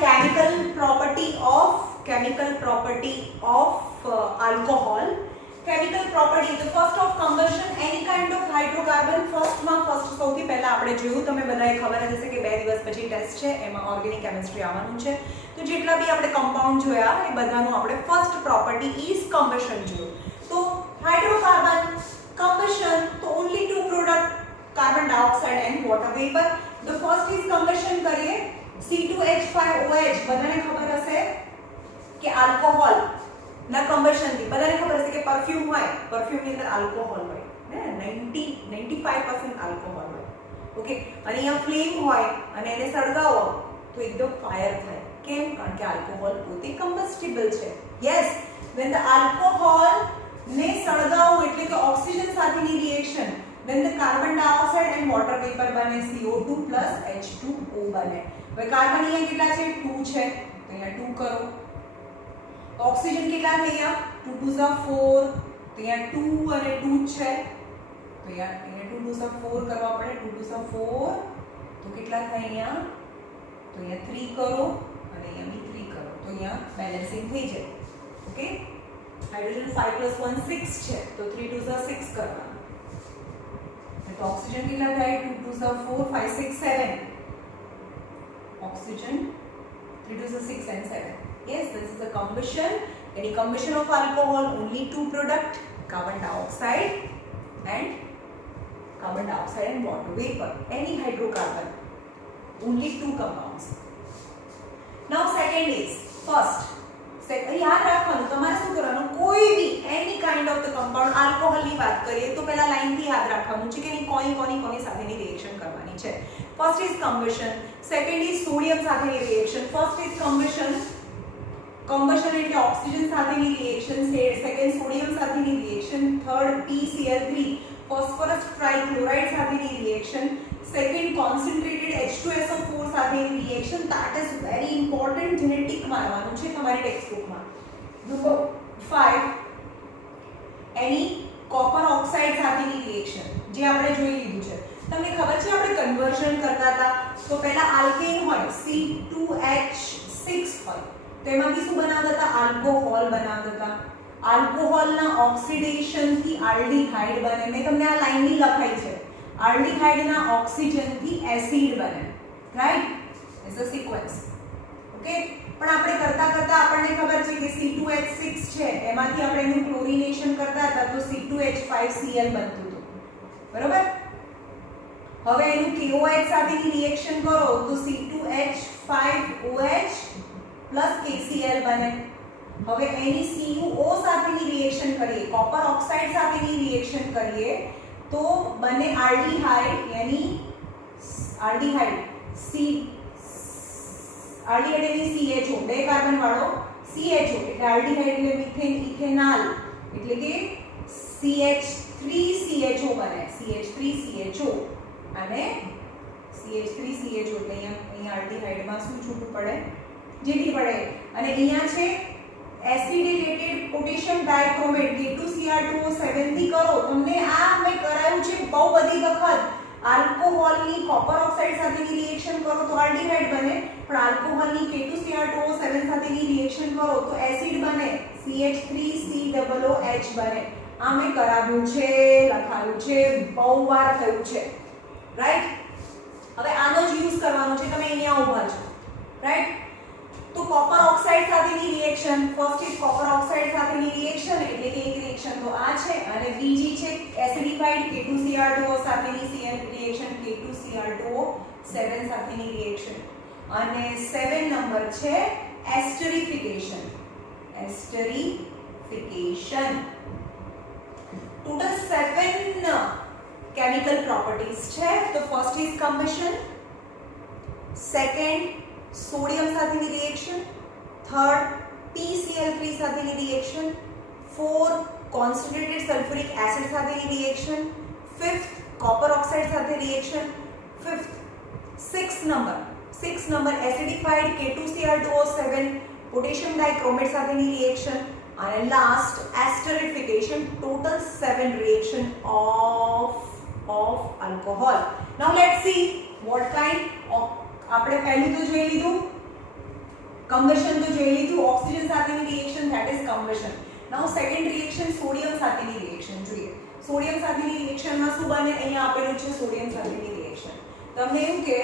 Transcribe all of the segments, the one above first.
chemical property of alcohol. Chemical property, the first of combustion, any kind of hydrocarbon. first સૌથી પહેલા આપણે જોયું, તમે બધાએ ખબર જ હશે કે 2 દિવસ પછી ટેસ્ટ છે, એમાં ઓર્ગેનિક કેમિસ્ટ્રી આવવાનું છે. તો જેટલા બી આપણે કમ્પાઉન્ડ જોયા એ બધાનું આપણે ફર્સ્ટ પ્રોપર્ટી ઇઝ કમ્બશન જોયું. તો હાઇડ્રોકાર્બન combustion, તો only two product, carbon dioxide and water vapor. The first is combustion કરીએ, C2H5OH. બધાને ખબર હશે કે આલ્કોહોલ ના કમ્બશન થી બધાને ખબર હશે કે પરફ્યુમ હોય, પરફ્યુમ ની અંદર આલ્કોહોલ હોય ને, 95% આલ્કોહોલ હોય. ઓકે, અને અહીંયા ફ્લેમ હોય અને એને સળગાવો તો એકદમ ફાયર થાય. કેમ? કારણ કે આલ્કોહોલ પોતે કમ્બસ્ટિબલ છે. યસ, when the alcohol ને સળગાવો એટલે કે ઓક્સિજન સાથેની reaction, when the carbon dioxide and water vapor બને, CO2 plus H2O બને. હવે કાર્બન અહીંયા કેટલા છે? 2 છે, તો અહીંયા 2 કરો. ઓક્સિજન કેટલા થયા? 2 2 4, તો અહીંયા 2 અને 2 છે, તો અહીંયા 2 2 4 કરવા પડે. 2 2 4, તો કેટલા થાય અહીંયા? તો અહીંયા 3 કરો અને અહીંયા બી 3 કરો, તો અહીંયા બેલેન્સિંગ થઈ જાય. ઓકે, હાઇડ્રોજન 5 + 1 6 છે, તો 3 2 6 કરવાનું. તો ઓક્સિજન કેટલા થાય? 2 2 4, 5 6 7. Oxygen 3 2 6 and 7. Yes, this is a combustion. Any combustion of alcohol, only two product, carbon dioxide and water vapor. Any hydrocarbon, only two compounds. Now second is first. યાદ રાખવાનું, તમારે શું કરવાનું, કોઈ બી any kind of the compound, alcohol ની વાત કરીએ તો પહેલા લાઈન થી યાદ રાખવાનું છે કે કોની સાથેની રિએક્શન કરવાની છે. First is combustion, second is sodium સાથેની રિએક્શન. ફર્સ્ટ ઇઝ combustion એટલે ઓક્સિજન સાથેની રિએક્શન, સેકન્ડ સોડિયમ સાથેની રિએક્શન, થર્ડ PCl3 ફોસ્ફરસ ટ્રાઇક્લોરાઇડ સાથેની રિએક્શન, સેકન્ડ કોન્સન્ટ્રેટેડ H2SO4 સાથેની reaction. That is very important, જેને ટિક મારવાનું છે તમારી ટેક્સ્ટબુકમાં. નંબર 5, એની કોપર ઓક્સાઇડ સાથેની રિએક્શન, જે આપણે જોઈ લીધું છે. તમને ખબર છે આપણે કન્વર્ઝન કરતા હતા તો પહેલા આલ્કેન હોય, C2H6 હોય, તો એમાંથી શું બનાવતા હતા? આલ્કોહોલ બનાવતા હતા. આલ્કોહોલના ઓક્સિડેશનથી આલ્ડીહાઇડ બને. મેં તમને આ લાઈનની લખાઈ છે. આલ્ડીહાઇડના ઓક્સિજનથી એસિડ બને. Right? Is a sequence. Okay, પણ આપણે કરતા આપણને ખબર છે કે C2H6 છે, એમાંથી આપણે એનું ક્લોરિનેશન કરતા હતા તો C2H5Cl બનતું હતું. બરોબર? હવે એનું KOH સાથેની રિએક્શન કરો તો C2H5OH પ્લસ KCl બને. હવે એની CuO સાથેની રિએક્શન કરીએ, કોપર ઓક્સાઇડ સાથેની રિએક્શન કરીએ તો બને આલ્ડીહાઇડ, યાની આલ્ડીહાઇડ એની CHO, બે કાર્બન વાળો CHO, એટલે આલ્ડીહાઇડ એટલે મિથેન ઇથેનાલ, એટલે કે CH3CHO બને. CH3CHO અને CH3CHO એટલે અહીંયા આલ્ડીહાઇડમાં શું છૂટું પડે? જેટી પડે. અને અહીંયા છે એસિડિલેટેડ પોટેશિયમ ડાયક્રોમેટ, K2Cr2O7 થી કરો. તમને આ મેં કરાયું છે બહુ બધી વખત. આલ્કોહોલની કોપર ઓક્સાઇડ સાથેની રિએક્શન કરો તો આલ્ડીહાઇડ બને, પણ આલ્કોહોલની K2Cr2O7 સાથેની રિએક્શન કરો તો એસિડ બને, CH3COOH બને. આ મેં કરાવ્યું છે, લખાયું છે, બહુ વાર થયું છે. રાઈટ? હવે આનો જ યુઝ કરવાનો છે. તમે અહીંયા ઊભા છો. રાઈટ? તો કોપર ઓક્સાઇડ સાથેની reaction, first is copper oxide સાથેની રિએક્શન, એટલે કે એક રિએક્શન તો આ છે, અને બીજી છે એસિડિફાઈડ K2Cr2O સાથેની રિએક્શન, K2Cr2O7 સાથેની રિએક્શન. અને 7 નંબર છે એસ્ટરિફિકેશન. ટોટલ 7 chemical properties છે. તો first is combustion, second sodium સાથેની રિએક્શન, થર્ડ PCl3 સાથેની reaction, fourth concentrated sulphuric acid સાથેની રિએક્શન, ફિફ્થ કોપર ઓક્સાઇડ સાથે reaction, six number acidified K2Cr2O7 potassium dichromate સાથેની રિએક્શન, અને last esterification. Total 7 reaction of alcohol. Now let's see what kind of, આપણે પહેલું તો જોઈ લીધું કમ્બશન તો જોઈ લીધું, ઓક્સિજન સાથેની reaction, that is combustion. Now second reaction sodium સાથેની રિએક્શન જોઈએ. સોડિયમ સાથેની રિએક્શનમાં શું બને? અહીંયા આપેલું છે સોડિયમ સાથેની રિએક્શન. તમને એવું કે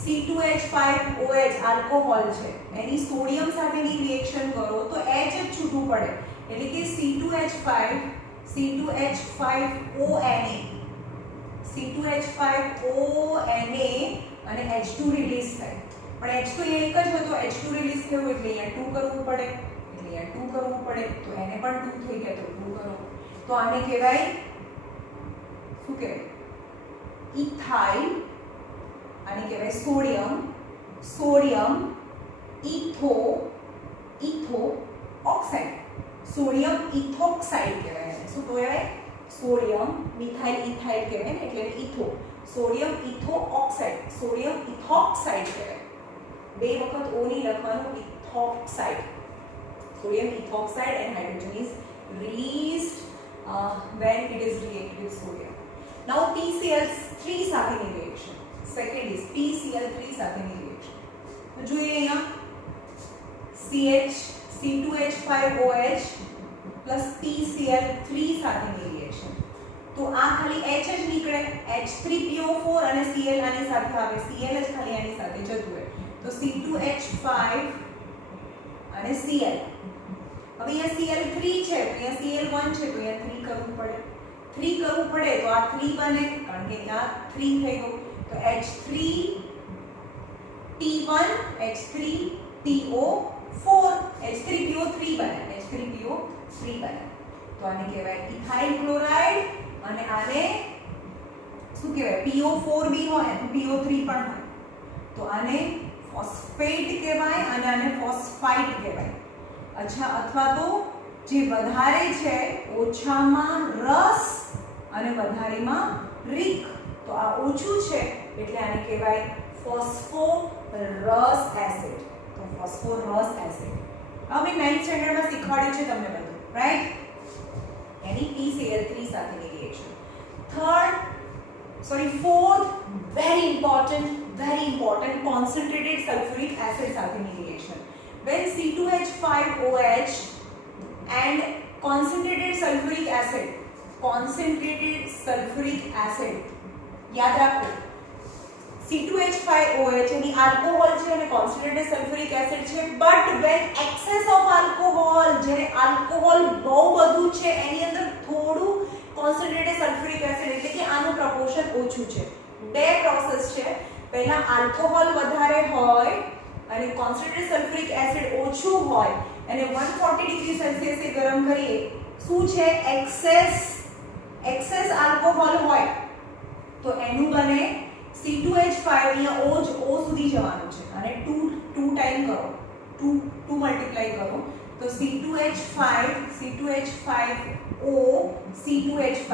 C2H5OH આલ્કોહોલ છે, એની સોડિયમ સાથેની રિએક્શન કરો તો H જ છૂટું પડે, એટલે કે C2H5ONA અને H2 રિલીઝ થાય. પણ H તો અહીંયા એક જ હતો, H2 રિલીઝ થયું એટલે અહીંયા 2 કરવું પડે, એટલે અહીંયા 2 કરવું પડે, તો એને પણ 2 થઈ ગયા તો 2 કરો. તો આને કહેવાય શું કહેવાય? ઇથાઇલ. આને કહેવાય સોડિયમ ઇથો ઓક્સાઇડ. સોડિયમ ઇથોક્સાઇડ કહેવાય એને. શું કહેવાય? સોડિયમ મિથાઇલ ઇથાઇલ કહેવાય ને, એટલે ઇથો. સોડિયમ ઇથોક્સાઇડ કહેવાય. બે વખત O ની લખવાનું, ઇથોક્સાઇડ. Sodium ઇથોક્સાઇડ and hydrogen is released when it is reacted with sodium. Now PCl3 સાથેની reaction. Second is PCl3 સાથેની reaction. તો જોઈએ અહીંયા C2H5OH plus PCl3 સાથેની reaction. તો આ ખાલી H જ નીકળે, H3PO4 અને Cl આની સાથે આવે, Cl જ ખાલી આની સાથે જતું રહે. તો C2H5 અને Cl. હવે અહીંયા Cl3 છે તો અહીંયા Cl1 છે તો અહીંયા 3 કરવું પડે. 3 કરવું પડે તો આ 3 બને, કારણ કે અહીંયા 3 થઈ ગયું. તો H3P1 H3PO4 H3PO3 બને, H3PO3 બને. તો આને કહેવાય ઇથાઇલ ક્લોરાઇડ અને આને શું કહેવાય? PO4 બી હોય અને PO3 પણ હોય, તો આને ફોસ્ફેટ કહેવાય અને આને ફોસ્ફાઇટ કહેવાય. અચ્છા, અથવા તો જે વધારે છે ઓછામાં રસ અને વધારેમાં રીક, તો આ ઓછું છે એટલે આને કહેવાય ફોસ્ફોરસ એસિડ. તો ફોસ્ફોરસ એસિડ અમે 9th સ્ટેન્ડર્ડમાં શીખવાડ્યું છે તમને બધું, રાઈટ? એની PCl3 સાથેની reaction. fourth very important concentrated sulfuric acid સાથેની reaction. When C2H5OH and concentrated sulfuric acid યાદ રાખો, C2H5OH એની આલ્કોહોલ છે અને concentrated sulfuric acid છે, but when excess of alcohol, જ્યારે આલ્કોહોલ બહુ બધું છે એની અંદર થોડું concentrated sulfuric acid એટલે કે આનું પ્રપોર્શન ઓછું છે. બે પ્રોસેસ છે, પહેલા આલ્કોહોલ વધારે હોય અને concentrated sulfuric acid ઓછું હોય અને 140 ડિગ્રી સેલ્સિયસે ગરમ કરીએ, શું છે? એક્સેસ આલ્કોહોલ હોય તો એનું બને C2H5, અહીંયા O સુધી જવાનું છે અને 2 ટાઈમ કરો, 2 મલ્ટીપ્લાય કરો તો C2H5O C2H5.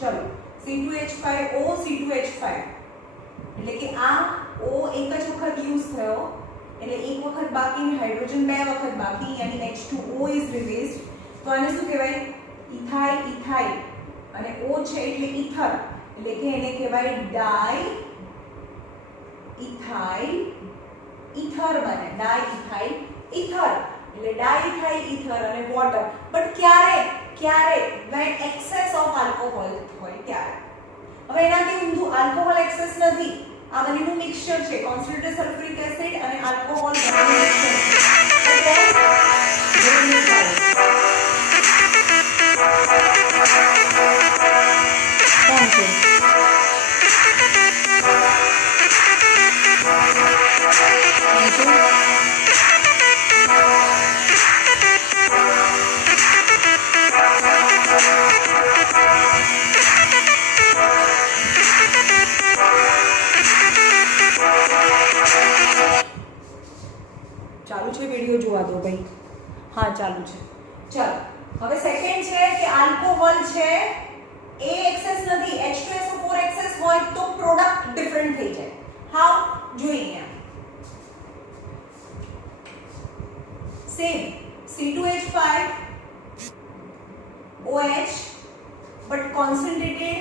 ચલો C2H5O C2H5 એટલે કે આ O એક જ વખત યુઝ થયો એટલે એક વખત બાકી, હાઇડ્રોજન બે વખત બાકી, યાની H2O is released. તો આને શું કહેવાય? ઇથાઇલ અને O છે એટલે ઇથર, એટલે કે એને કહેવાય ડાઈ ઇથાઇલ ઇથર બને, ડાઈ ઇથાઇલ ઇથર એટલે ડાઈ ઇથાઇલ ઇથર અને વોટર. બટ ક્યારે when excess of alcohol હોય ત્યારે. હવે એનાથી ઊંધું આલ્કોહોલ એક્સેસ નથી, આ બંનેનું મિક્સચર છે, concentrated sulfuric acid અને આલ્કોહોલ બંનેનું મિક્સચર છે. ચાલુ છે વિડિયો જોવા દો ભાઈ. હા ચાલુ છે. ચાલો હવે સેકન્ડ છે કે આલ્કોહોલ છે એ એક્સેસ નથી, H2SO4 એક્સેસ હોય તો પ્રોડક્ટ ડિફરન્ટ થઈ જાય. હાઉ? જોઈએ same C2H5OH but concentrated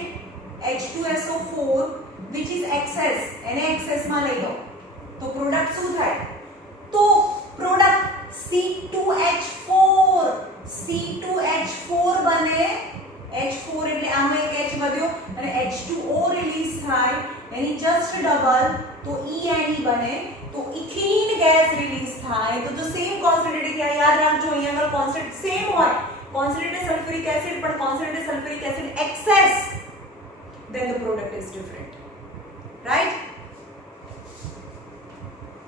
H2SO4 which is excess, એને એક્સેસ માં લઈ લો તો પ્રોડક્ટ શું થાય? તો પ્રોડક્ટ C2H4 બને. H4 એટલે આમાં એક H વધ્યો અને H2O રિલીઝ થાય, એની જસ્ટ ડબલ તો E બને, તો ઇથિલિન ગેસ રિલીઝ થાય. તો સેમ કોન્સન્ટ્રેટ યાદ રાખજો, અહીંયા આગળ કોન્સન્ટ્રેટ સેમ હોય, concentrated sulfuric acid, but concentrated sulfuric acid excess, then the product is different, right?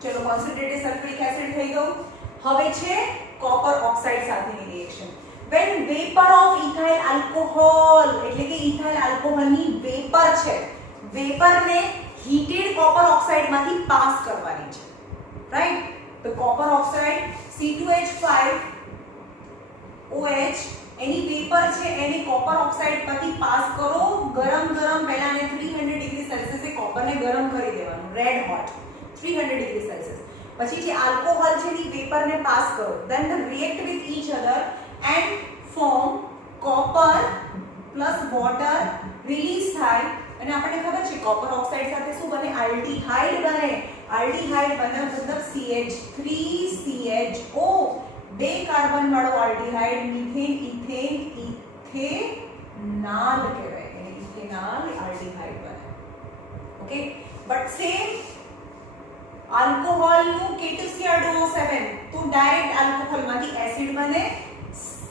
ચલો concentrated sulfuric acid થઈ ગયું. હવે છે copper oxide સાથેની reaction. when vapor of ethyl alcohol, એટલે કે ethyl alcohol ની વેપર છે, વેપર ને heated copper oxide માંથી પાસ કરવાની છે, right? તો copper oxide C2H5OH એની વેપર છે, એને કોપર ઓક્સાઇડ પરથી પાસ કરો. ગરમ પહેલા ને 300 ડિગ્રી સેલ્સિયસે કોપર ને ગરમ કરી દેવાનું, રેડ હોટ 300 ડિગ્રી સેલ્સિયસ. પછી જે આલ્કોહોલ છે એની વેપર ને પાસ કરો, then they react with each other and form copper plus water release થાય. અને આપણને ખબર છે કોપર ઓક્સાઇડ સાથે શું બને? આલ્ડીહાઇડ બને. આલ્ડીહાઇડ બને મતલબ CH3CHO, બે કાર્બન વાળો આલ્ડીહાઇડ, મિથેન ઇથેન ઇથેનાલ કહેવાય, એને ઇથેનાલ આલ્ડીહાઇડ બને. ઓકે, બટ સેમ આલ્કોહોલ નું K2Cr2O7, તો ડાયરેક્ટ આલ્કોહોલ માંથી એસિડ બને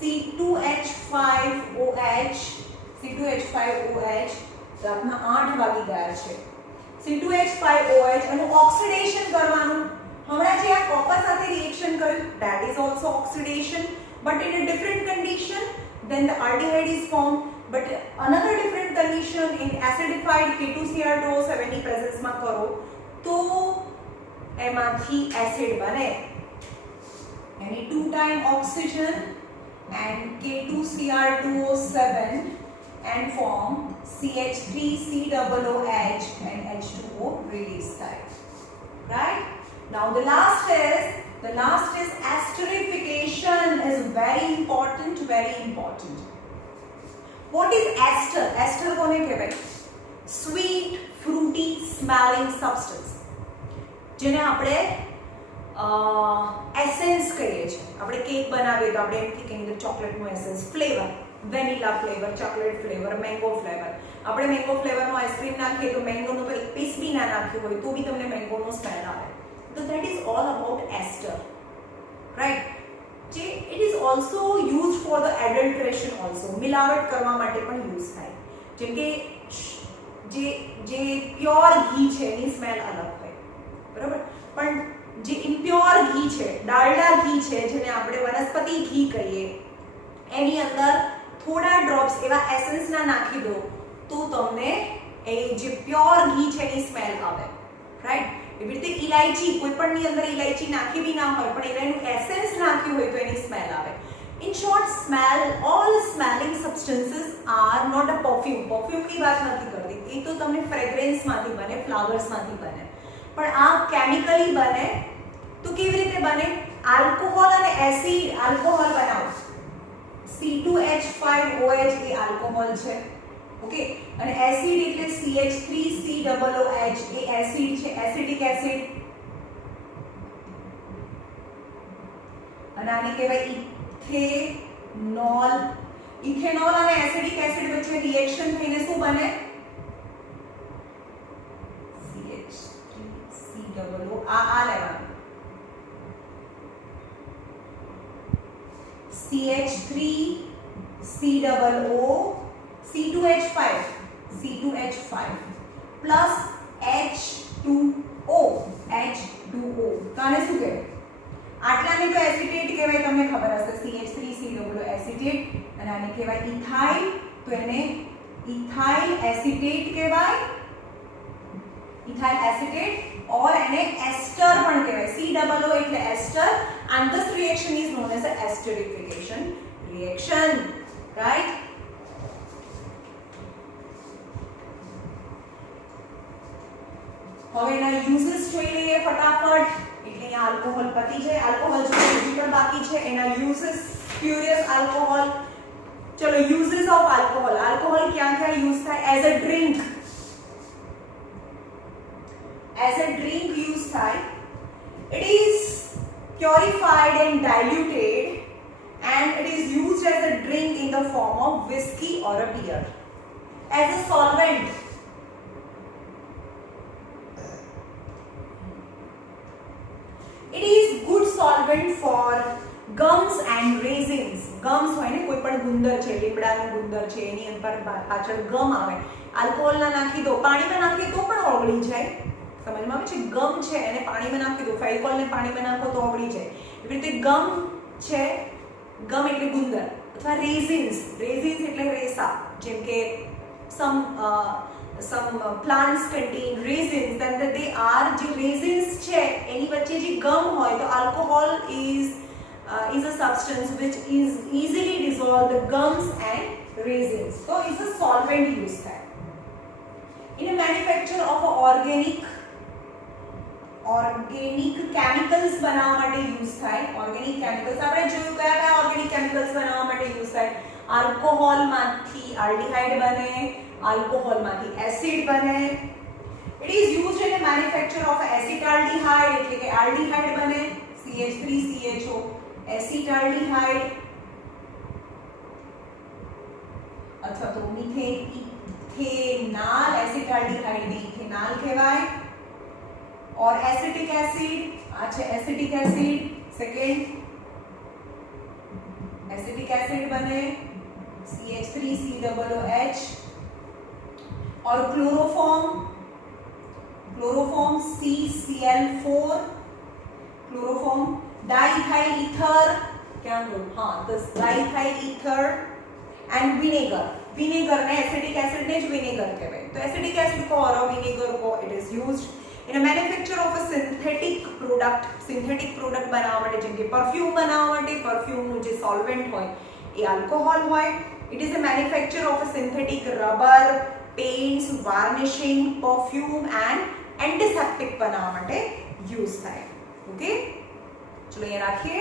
C2H5OH. રાતના 8 વાગી ગયા છે. C2H5OH અને ઓક્સિડેશન કરવાનું. હમણાં જે આ કોપર સાથે રિએક્શન કર્યું, that is also oxidation, but in a different condition. Then the aldehyde is formed, but another different condition in acidified K2Cr2O7 ની presence માં કરો તો એમાંથી એસિડ બને. એની 2 time oxygen and K2Cr2O7 and form CH3COOH and H2O release type, right? Now the last is esterification is very important. What is ester? Ester કોને કહેવાય? Sweet fruity smelling substance, જેને આપણે એસેન્સ કહીએ છીએ. આપણે કેક બનાવીએ તો આપણે એમથી કહીએ કે ચોકલેટનું essence, flavour, vanilla flavour, chocolate flavour, mango flavour. આપણે મેંગો ફ્લેવરનો આઈસ્ક્રીમ નાખીએ તો મેંગોનો તો એક પીસ બી ના નાખ્યું હોય તો બી તમને મેંગોનો સ્મેલ આવે. So that is all about ester, right? It is also used for the adulteration also, મિલાવટ કરવા માટે પણ યુઝ થાય. જેમ કે જે પ્યોર ઘી છે એની સ્મેલ અલગ હોય, બરાબર, પણ જે ઇમ્પ્યોર ઘી છે, ડાલડા ઘી છે, જેને આપણે વનસ્પતિ ઘી કહીએ, એની અંદર થોડા ડ્રોપ્સ એવા એસેન્સના નાખી દો તો તમને એ જે પ્યોર ઘી છે એની સ્મેલ આવે, રાઈટ? એવી રીતે ઇલાયચી, કોઈ પણની અંદર ઇલાયચી નાખી બી ના હોય પણ એનું એસેન્સ નાખ્યું હોય તો એની સ્મેલ આવે. In short, all smelling substances are not a perfume. પરફ્યુમની વાત નથી કરતી, એ તો તમને ફ્રેગ્રન્સમાંથી બને, ફ્લાવર્સમાંથી બને, પણ આ કેમિકલી બને. તો કેવી રીતે બને? આલ્કોહોલ અને એસિડ, આલ્કોહોલ બનાવો, C2H5OH એ આલ્કોહોલ છે, ઓકે, અને એસિડ એટલે CH3COOH એ એસિડ છે, એસિડિક એસિડ. અને આને કહેવાય ઇથેનોલ. ઇથેનોલ અને એસિડિક એસિડ વચ્ચે રિએક્શન થઈને શું બને? CH3COO. આ લેવાનું, CH3COO, C2H5 plus H2O. કાને શું કહેવાય? આટલાને તો એસિટેટ કહેવાય, તમને ખબર હશે, CH3COO એસિટેટ, અને આને કહેવાય ઇથાઇલ, તો એને ઇથાઇલ એસિટેટ કહેવાય, ઇથાઇલ એસિટેટ, or એને એસ્ટર પણ કહેવાય. COO એટલે એસ્ટર, and this reaction is known as a esterification reaction, right? હવે એના યુઝેસ જોઈ લઈએ ફટાફટ. એટલે અહીંયા આલ્કોહોલ પતી જાય, આલ્કોહોલ જો બીજું પણ બાકી છે એના યુઝેસ. સ્પ્યુરિયસ આલ્કોહોલ. ચલો, યુઝેસ ઓફ આલ્કોહોલ. આલ્કોહોલ ક્યાં ક્યાં યુઝ થાય? એઝ અ ડ્રિંક, યુઝ થાય. It is purified and diluted and it is used as a drink in the form of whiskey or a beer. As a solvent, it is good solvent for gums and resins. Gums હોય ને કોઈ પણ ગુંદર છે, લીમડાનું ગુંદર છે, એની ઉપર પાછળ ગમ આવે, આલ્કોહોલ ના નાખી દો, પાણીમાં નાખી તો પણ ઓગળી જાય. સમજમાં આવે છે? ગમ છે એને પાણીમાં નાખી દો, ફેવિકોલ ને પાણીમાં નાખો તો ઓગળી જાય. એવી રીતે ગમ છે, ગમ એટલે ગુંદર, અથવા રેઝિન્સ, રેઝિન્સ એટલે રેસા, જેમ કે some plants contain resins, then they are જે resins છે એની વચ્ચે જે ગમ હોય તો alcohol is a substance which is easily dissolve the gums and resins, so is a solvent use થાય. In a manufacture of organic chemicals બનાવવા માટે use થાય. ઓર્ગેનિક કેમિકલ્સ આપણે જોયું કયા કયા ઓર્ગેનિક કેમિકલ્સ બનાવવા માટે યુઝ થાય. આલ્કોહોલ માંથી આલ્ડીહાઇડ બને, આલ્કોહોલ માંથી એસિડ બને. It is used in the manufacture of acetaldehyde, એટલે કે આલ્ડીહાઇડ બને, CH3CHO, acetaldehyde, અથવા તો ઇથેનાલ, એસિટાલ્ડીહાઇડ ને ઇથેનાલ કહેવાય. और एसिटिक एसिड, अच्छा acetic acid, second acetic acid बने CH3COOH. और chloroform CCl4, chloroform. Diethyl ether, क्या बोल, हाँ तो diethyl ether. And vinegar, vinegar ने एसिटिक एसिड ने विनेगर कहेवाय, तो एसिटिक एसिड को और विनेगर को it is used in a manufacture of a synthetic product. synthetic product બનાવવા માટે, જેમ કે પરફ્યુમ બનાવવા માટે પરફ્યુમ નું જે સોલ્વેન્ટ હોય એ આલ્કોહોલ હોય. it is a manufacture of a synthetic rubber, paints, varnishing, perfume and antiseptic બનાવવા માટે યુઝ થાય. ઓકે, ચલો અહીંયા રાખીએ.